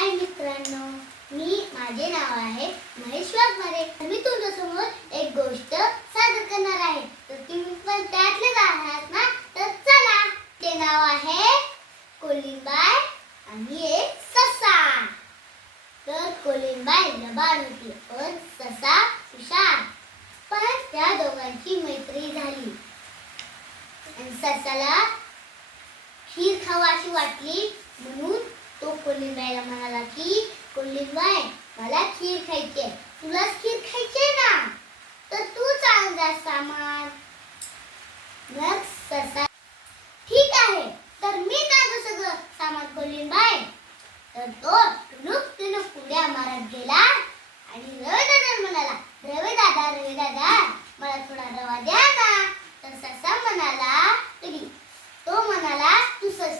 हाय मित्रांनो मी माझे नाव आहे महेश वाघमारे. मी तुमच्यासमोर एक गोष्ट सादर करणार आहे. तर तुम्ही पण त्यातलेच आहात ना? तर चला ते नाव आहे कोलिंबाय आणि एक ससा. तर कोलिंबाय लबाड होती पण ससा हुशार. पण त्या दोघांची मैत्री झाली. आणि ससाला खीर खावाशी वाटली म्हणून तो कोलिंबाईला म्हणाला की कोलिंबाई मला खीर खायची आहे तुला खीर खायची आहे ना तर तू चाल जा सामान मग ससा ठीक आहे तर मी जातो सगळं सामान कोलिंबाई तर तो टुनुक टुनुक पुढे मारत गेला आणि रवी दादा म्हणाला रवी दादा रवी दादा मला थोडा रवा द्या ना तर ससा म्हणाला तरी तो म्हणाला तू सस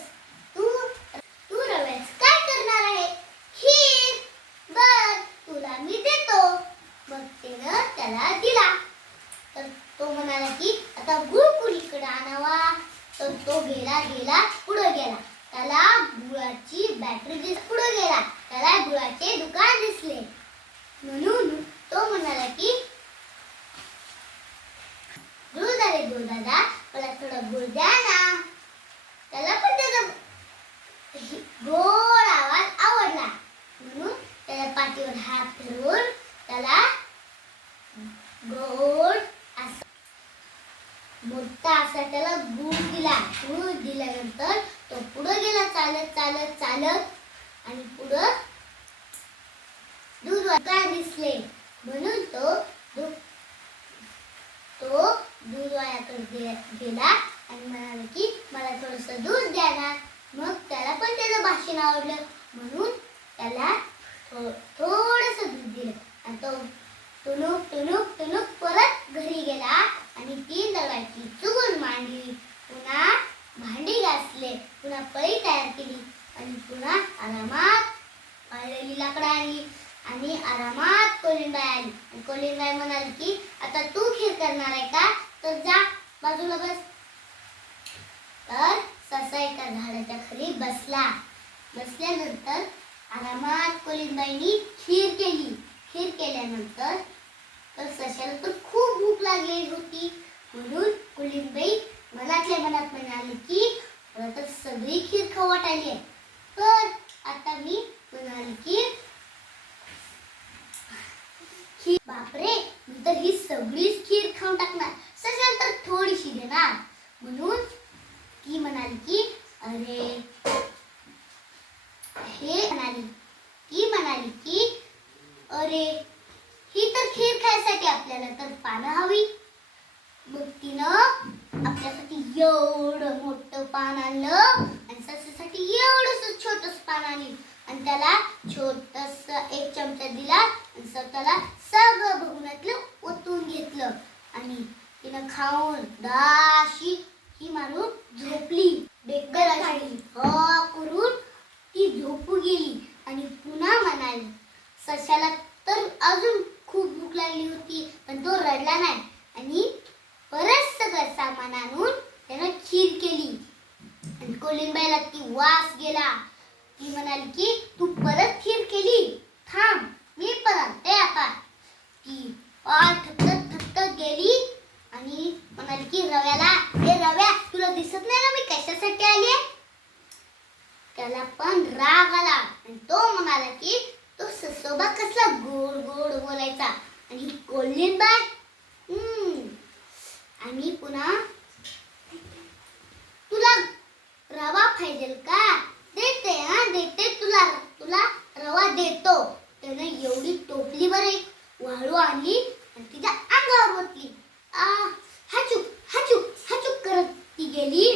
तू तू रव्याच काय करणार आहे खीर बर तुला मी देतो मग त्यानं त्याला दिला तर तो म्हणाला की आता गुळ कुणीकडे आणावा तर तो गेला गेला पुढे गेला. त्याला गुळाची बॅटरी दिस पुढे गेला. त्याला गुळाचे दुकान दिसले. म्हणून तो म्हणाला की गुळ झाले गुळ दादा. मला थोडं गुळ द्या ना. त्याला पण त्याचा गोड आवाज आवडला. म्हणून त्याला पाठीवर हात फिरवून त्याला गोड असं मोठा असा त्याला गुळ दिला. गुळ दिल्यानंतर तो पुढे गेला चालत चालत चालत आणि पुढं दूध वाटा दिसले. म्हणून तो दूध तो दूध वायाकडे गेला आणि म्हणाला की मला थोडस दूध द्या ना. मग त्याला पण त्याचं भाषण आवडलं. म्हणून त्याला थोडस दूध दिलं. आणि तो टुनुक टुणूक टुनुक परत घरी गेला. आणि ती दगडाची चुगून मांडली. पुन्हा भांडी घासले. पुन्हा पळी तयार केली. आणि पुन्हा आरामात पाळलेली लाकडं आणली. आणि आरामात कोलिंबाई आली. आणि कोलिंबाई म्हणाली की आता तू खीर करणार आहे का? तर जा बाजूला बस. तर ससा एका झाडाच्या खाली बसला. बसल्यानंतर आरामात कोलिंबाईनी खीर केली. खीर केल्यानंतर तर सशाला तर खूप भूक लागलेली होती म्हणून कोलिंबाई मनातल्या मनात म्हणाली की मला तर सगळी खीर आहे तर आता मी म्हणाली की खीर बापरे मी तर ही सगळीच खीर खाऊन टाकणार. सशाला तर थोडीशी देणार म्हणून ती म्हणाली की अरे. हे म्हणाली. ती म्हणाली की अरे ही तर खीर खायसाठी आपल्याला तर पानं हवी. मग तिनं आपल्यासाठी एवढं मोठं पान आणलं आणि ससासाठी एवढंच छोटस पान आणली आणि त्याला छोटस एक चमचा दिला आणि स्वतःला सगळं बघूनातलं ओतून घेतलं. आणि तिनं खाऊन दाशी ही मारून झोपली. बेकर अशी हा करून ती झोपू गेली. आणि पुन्हा म्हणाली सशाला तर अजून खूप भूक लागली होती पण तो रडला नाही. आणि परत सगळं सामान आणून त्यानं खीर केली. आणि कोलिंबाईला ती वास गेला. ती म्हणाली की तू परत खीर केली? थांब मी पण आणते आता. ती पाठ थक्क गेली आणि म्हणाली की रव्याला हे रव्या तुला दिसत नाही ना मी कशासाठी आली त्याला पण राग आला आणि तो म्हणाला की तो ससोबा कसला गोड गोड बोलायचा आणि कोल्लीन बाय. हम्म आणि पुन्हा तुला रवा पाहिजे का देते हा देते तुला तुला रवा देतो त्यानं एवढी टोपली वर एक वाळू आणली आणि तिच्या अंगावर ओतली आ हाचूक हाचूक हाचूक करत ती गेली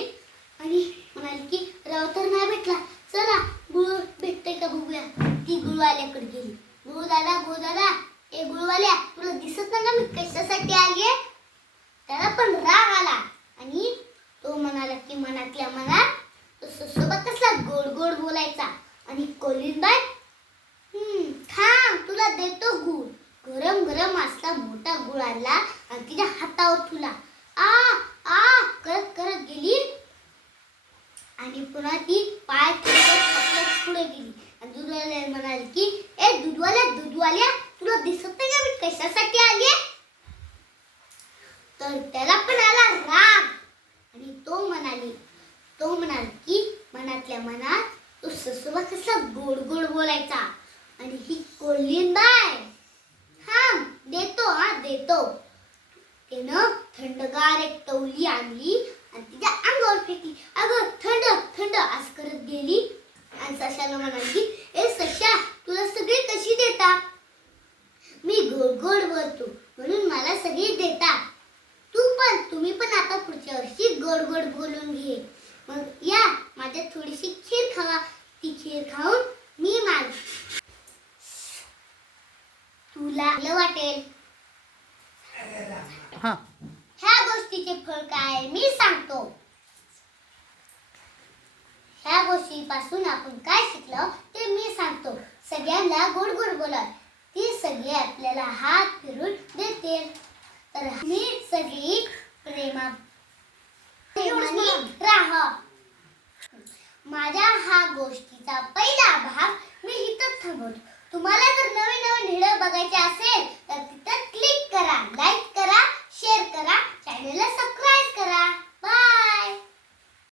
आणि म्हणाली की रव तर नाही भेटला. चला गुळ भेटते का बघूया. ती गुळवाल्याकडे गेली. गुळ दादा गुळ दादा. ए गुळवाल्या तुला दिसत नाही का मी कशासाठी आली त्याला पण राग आला. आणि तो म्हणाला की मनातल्या मनात तो सोबत कसला गोड गोड बोलायचा. आणि कोलिनबाई हम्म थांब तुला देतो गुळ. गरम गरम असला मोठा गुळ आणला आणि तिच्या हातावर तुला आ करत करत गेली. आणि पुन्हा ती पाय पुढे गेली. आणि दूधवाल्या म्हणाली की ए दूधवाल्या दूधवाल्या तुला दिसत नाही का मी कशासाठी आली तर त्याला पण आला राग. आणि तो म्हणाली तो म्हणाल की मनातल्या मनात तो ससुबा कसा गोड गोड बोलायचा. आणि ही कोल्लीन बाय. हा देतो हा देतो. त्यानं थंडगार एक तवली आणली आणि तिच्या अंगावर फेकली अगं थंड थंड असं करत गेली आणि सशाला म्हणाली ए सशा तुला सगळी कशी देता मी गोड गोड बोलतो म्हणून मला सगळी देता तू पण तुम्ही पण आता पुढच्या वर्षी गोड गोड बोलून घे मग या माझ्या थोडीशी खीर खावा ती खीर खाऊन मी माझ तुला वाटेल हा. ह्या गोष्टीचे फळ काय मी सांगतो. ह्या गोष्टीपासून आपण काय शिकलो ते मी सांगतो. सगळ्यांना गोड गोड बोला ती सगळी आपल्याला हात फिरून देते. तर मी सगळी प्रेमा प्रेमाने राहा. माझ्या हा गोष्टीचा पहिला भाग मी इथं थांबवतो. तुम्हाला जर नवीन नवीन व्हिडिओ बघायचे असेल